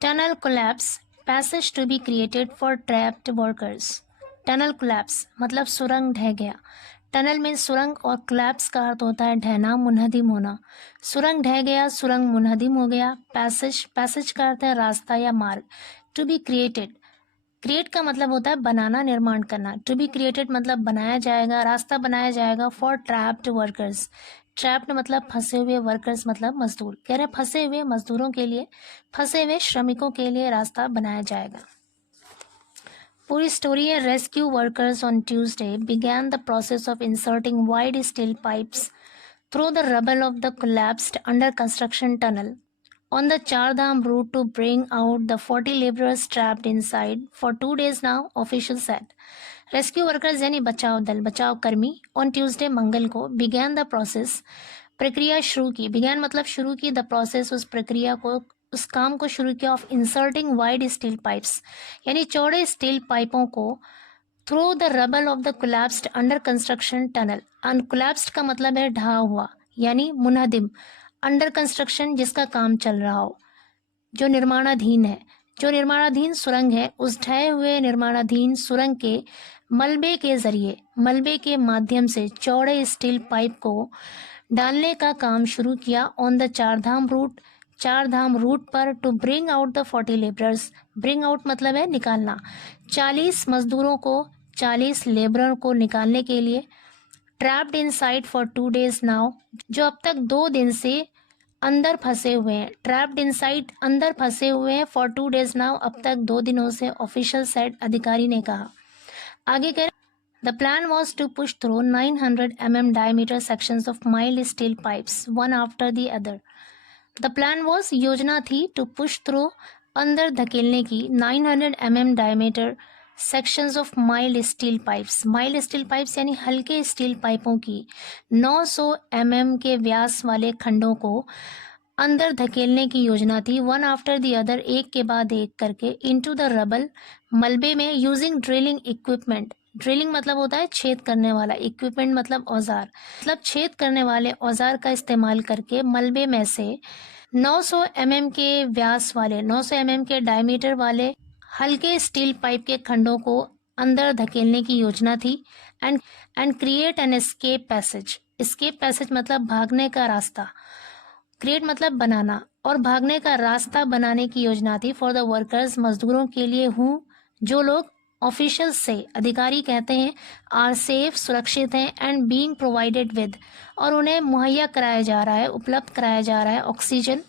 Tunnel collapse, passage to be created for trapped workers. Tunnel collapse मतलब सुरंग ढह गया। टनल में सुरंग और कोलैप्स का अर्थ होता है ढहना, मुनहदिम होना। सुरंग ढह गया, सुरंग मुनहदिम हो गया। पैसेज का अर्थ है रास्ता या मार्ग। टू बी क्रिएटेड, क्रिएट का मतलब होता है बनाना, निर्माण करना। टू बी क्रिएटेड मतलब बनाया जाएगा, रास्ता बनाया जाएगा फॉर ट्रैप्ड वर्कर्स। ट्रैप्ड मतलब फंसे हुए, वर्कर्स मतलब मजदूर। कह रहे फंसे हुए मजदूरों के लिए, फंसे हुए श्रमिकों के लिए रास्ता बनाया जाएगा। पूरी स्टोरी है। Rescue workers on Tuesday began the process of inserting wide steel pipes through the rubble of the collapsed under construction tunnel on the Char Dham route to bring out the 40 laborers trapped inside for 2 days now, official said. Rescue workers यानी बचाव दल, बचाव कर्मी on Tuesday मंगल को began the process, प्रक्रिया शुरू की। Began मतलब शुरू की, द प्रोसेस उस प्रक्रिया को, उस काम को शुरू किया, of inserting wide steel pipes यानी चौड़े स्टील पाइपों को through the rubble of the collapsed under construction tunnel. Collapsed का मतलब है ढहा हुआ यानी मुनहदिम, अंडर कंस्ट्रक्शन जिसका काम चल रहा हो, जो निर्माणाधीन है। जो निर्माणाधीन सुरंग है, उस ढहे हुए निर्माणाधीन सुरंग के मलबे के जरिए, मलबे के माध्यम से चौड़े स्टील पाइप को डालने का काम शुरू किया on the Chardham root, Chardham root पर, to bring out the 40 labourers. Bring out मतलब है निकालना, 40 मजदूरों को, 40 लेबरर को निकालने के लिए। Trapped inside for 2 days now, जो अब तक 2 दिन से अंदर फंसे हुए हैं। ट्रैप्ड इनसाइड अंदर फंसे हुए हैं, फॉर 2 days नाउ अब तक 2 दिनों से, ऑफिशियल सेड अधिकारी ने कहा। आगे कह The plan was to push through 900 mm diameter sections of mild steel pipes, one after the other. The plan was, योजना थी, to push through, अंदर धकेलने की, 900 mm diameter sections of mild steel pipes. mild steel pipes यानी हल्के steel पाइपों की 900 mm के व्यास वाले खंडों को अंदर धकेलने की योजना थी, वन आफ्टर द अदर, एक के बाद एक करके, इनटू द रबल, मलबे में, यूजिंग ड्रिलिंग इक्विपमेंट। ड्रिलिंग मतलब होता है छेद करने वाला, इक्विपमेंट मतलब औजार, मतलब छेद करने वाले औजार का इस्तेमाल करके मलबे में से 900 mm के व्यास वाले, 900 mm के डायमीटर वाले हल्के स्टील पाइप के खंडों को अंदर धकेलने की योजना थी। And create an escape passage. Escape passage मतलब भागने का रास्ता, क्रिएट मतलब बनाना, और भागने का रास्ता बनाने की योजना थी फॉर द वर्कर्स, मजदूरों के लिए हूँ, जो लोग, ऑफिशियल्स से, अधिकारी कहते हैं, आर सेफ, सुरक्षित हैं, एंड बीइंग प्रोवाइडेड विद, और उन्हें मुहैया कराया जा रहा है, उपलब्ध कराया जा रहा है, ऑक्सीजन,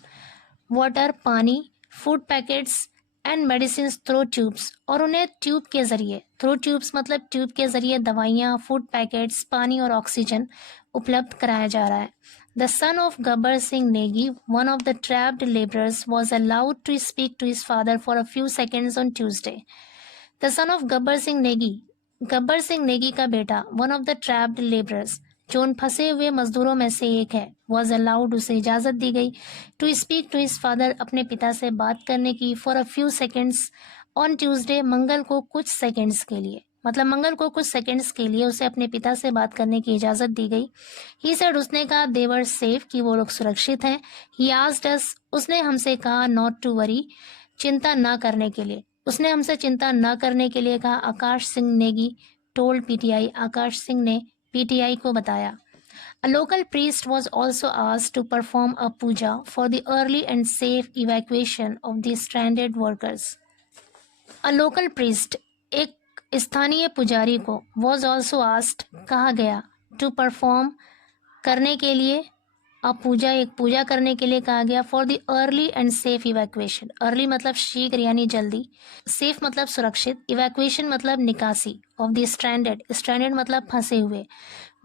वाटर पानी, food packets and medicine through tubes, और उन्हें ट्यूब के जरिए, थ्रू ट्यूब्स मतलब ट्यूब के जरिए दवाइयाँ, फूड पैकेट्स, पानी और ऑक्सीजन उपलब्ध कराया जा रहा है। The son of Gabbar Singh Negi, one of the trapped laborers, was allowed to speak to his father for a few seconds on Tuesday. The son of Gabbar Singh Negi, Gabbar Singh Negi का बेटा, one of the trapped laborers, जो उन फंसे हुए मजदूरों में से एक है, was allowed, उसे इजाजत दी गई, to speak to his father, अपने पिता से बात करने की, for a few seconds on Tuesday, मंगल को कुछ सेकंड्स के लिए, मतलब मंगल को कुछ सेकंड्स के लिए उसे अपने पिता से बात करने की इजाजत दी गई। ही सेड, उसने कहा, दे वर सेफ, कि वो लोग सुरक्षित हैं। ही आस्क्ड अस, उसने हमसे कहा, नॉट टू वरी, चिंता ना करने के लिए, उसने हमसे चिंता न करने के लिए कहा। आकाश सिंह नेगी टोल्ड पीटीआई, आकाश सिंह ने पीटीआई को बताया। A local priest was also asked to perform a puja for the early and safe evacuation of the stranded workers. A local priest, एक स्थानीय पुजारी को, was also asked, कहा गया, to perform, करने के लिए, पूजा, एक पूजा करने के लिए कहा गया, for the early and safe evacuation. Early मतलब शीघ्र यानी जल्दी, सेफ मतलब सुरक्षित, इवैक्यूएशन मतलब निकासी, ऑफ द स्ट्रैंडेड, स्ट्रैंडेड मतलब फंसे हुए,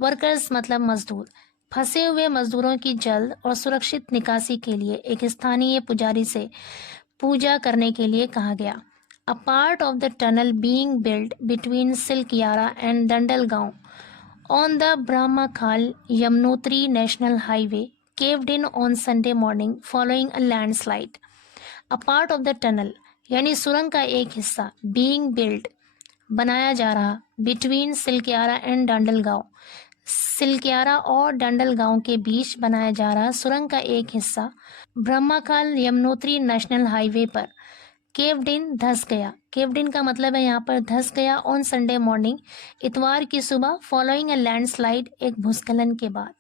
वर्कर्स मतलब मजदूर, फंसे हुए मजदूरों की जल्द और सुरक्षित निकासी के लिए एक स्थानीय पुजारी से पूजा करने के लिए कहा गया। A part of the tunnel being built between Silkyara and Dandalgaon on the Brahmakhal Yamunotri National Highway caved in on Sunday morning following a landslide. A part of the tunnel यानी सुरंग का एक हिस्सा, being built बनाया जा रहा, between सिल्कियारा एंड डांडलगांव, सिलक्यारा और डंडल गांव के बीच बनाया जा रहा सुरंग का एक हिस्सा ब्रह्माखाल यमुनोत्री नेशनल हाईवे पर केव्ड इन धंस गया। केव्ड इन का मतलब है यहाँ पर धंस गया ऑन संडे मॉर्निंग, इतवार की सुबह, फॉलोइंग ए लैंडस्लाइड, एक भूस्खलन के बाद।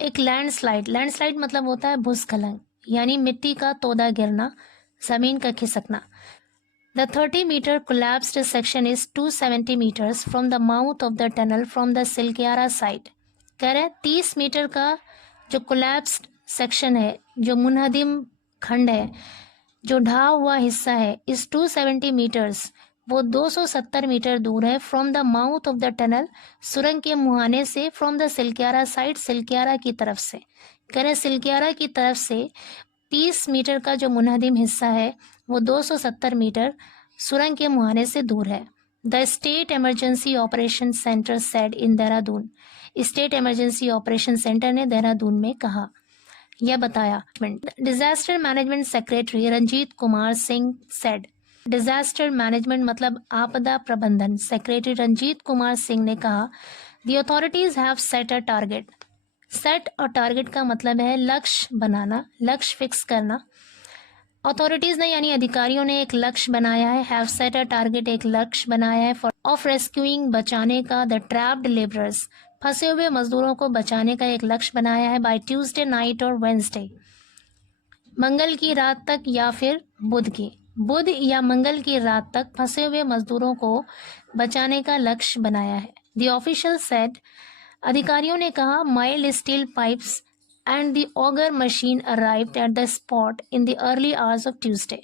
एक लैंडस्लाइड मतलब होता है भूस्खलन, यानी मिट्टी का तोदा गिरना, जमीन का खिसकना। The 30-meter collapsed section is 270 meters from the mouth of the tunnel from the Silkyara side। कह रहे 30 मीटर का जो कोलैप्स्ड सेक्शन है, जो मुनहदिम खंड है, जो ढहा हुआ हिस्सा है, इस 270 मीटर्स, वो 270 मीटर दूर है from the mouth of the tunnel, सुरंग के मुहाने से, from the Silkyara side, Silkyara की तरफ से। कह रहे सिलक्यारा की तरफ से 30 मीटर का जो मुनहदिम हिस्सा है वो 270 मीटर सुरंग के मुहाने से दूर है। The state emergency operation centre said in Dehradun. State emergency operation centre ने देहरादून में कहा, यह बताया। Disaster management secretary Ranjit Kumar Singh said. Disaster management मतलब आपदा प्रबंधन, सेक्रेटरी रंजीत कुमार सिंह ने कहा, the authorities have set a target. Set और टारगेट का मतलब है लक्ष्य बनाना, लक्ष्य फिक्स करना। अथॉरिटीज ने यानी अधिकारियों ने एक लक्ष्य बनाया है, हैव सेट अ टारगेट, एक लक्ष्य बनाया है, फॉर ऑफ रेस्क्यूइंग, बचाने का, द ट्रैप्ड लेबरर्स, फंसे हुए मजदूरों को बचाने का एक लक्ष्य बनाया है, बाय ट्यूसडे नाइट और वेंसडे, मंगल की रात तक या फिर बुध या मंगल की रात तक फंसे हुए मजदूरों को बचाने का लक्ष्य बनाया है। द ऑफिशियल सेड, अधिकारियों ने कहा, mild steel pipes and the auger machine arrived at the spot in the early hours of Tuesday.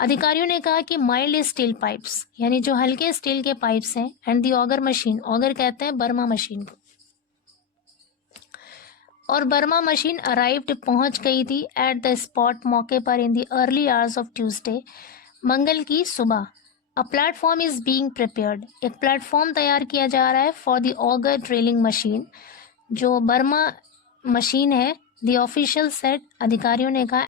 अधिकारियों ने कहा कि माइल्ड स्टील पाइप्स यानी जो हल्के स्टील के पाइप्स हैं, and the auger machine, auger कहते हैं बर्मा मशीन को, और बर्मा मशीन अराइव्ड पहुंच गई थी एट द स्पॉट, मौके पर, in the early hours of Tuesday, मंगल की सुबह। A platform is being prepared, एक प्लेटफॉर्म तैयार किया जा रहा है, for the auger drilling machine, जो बर्मा मशीन है। द ऑफिशियल सेड, अधिकारियों ने कहा,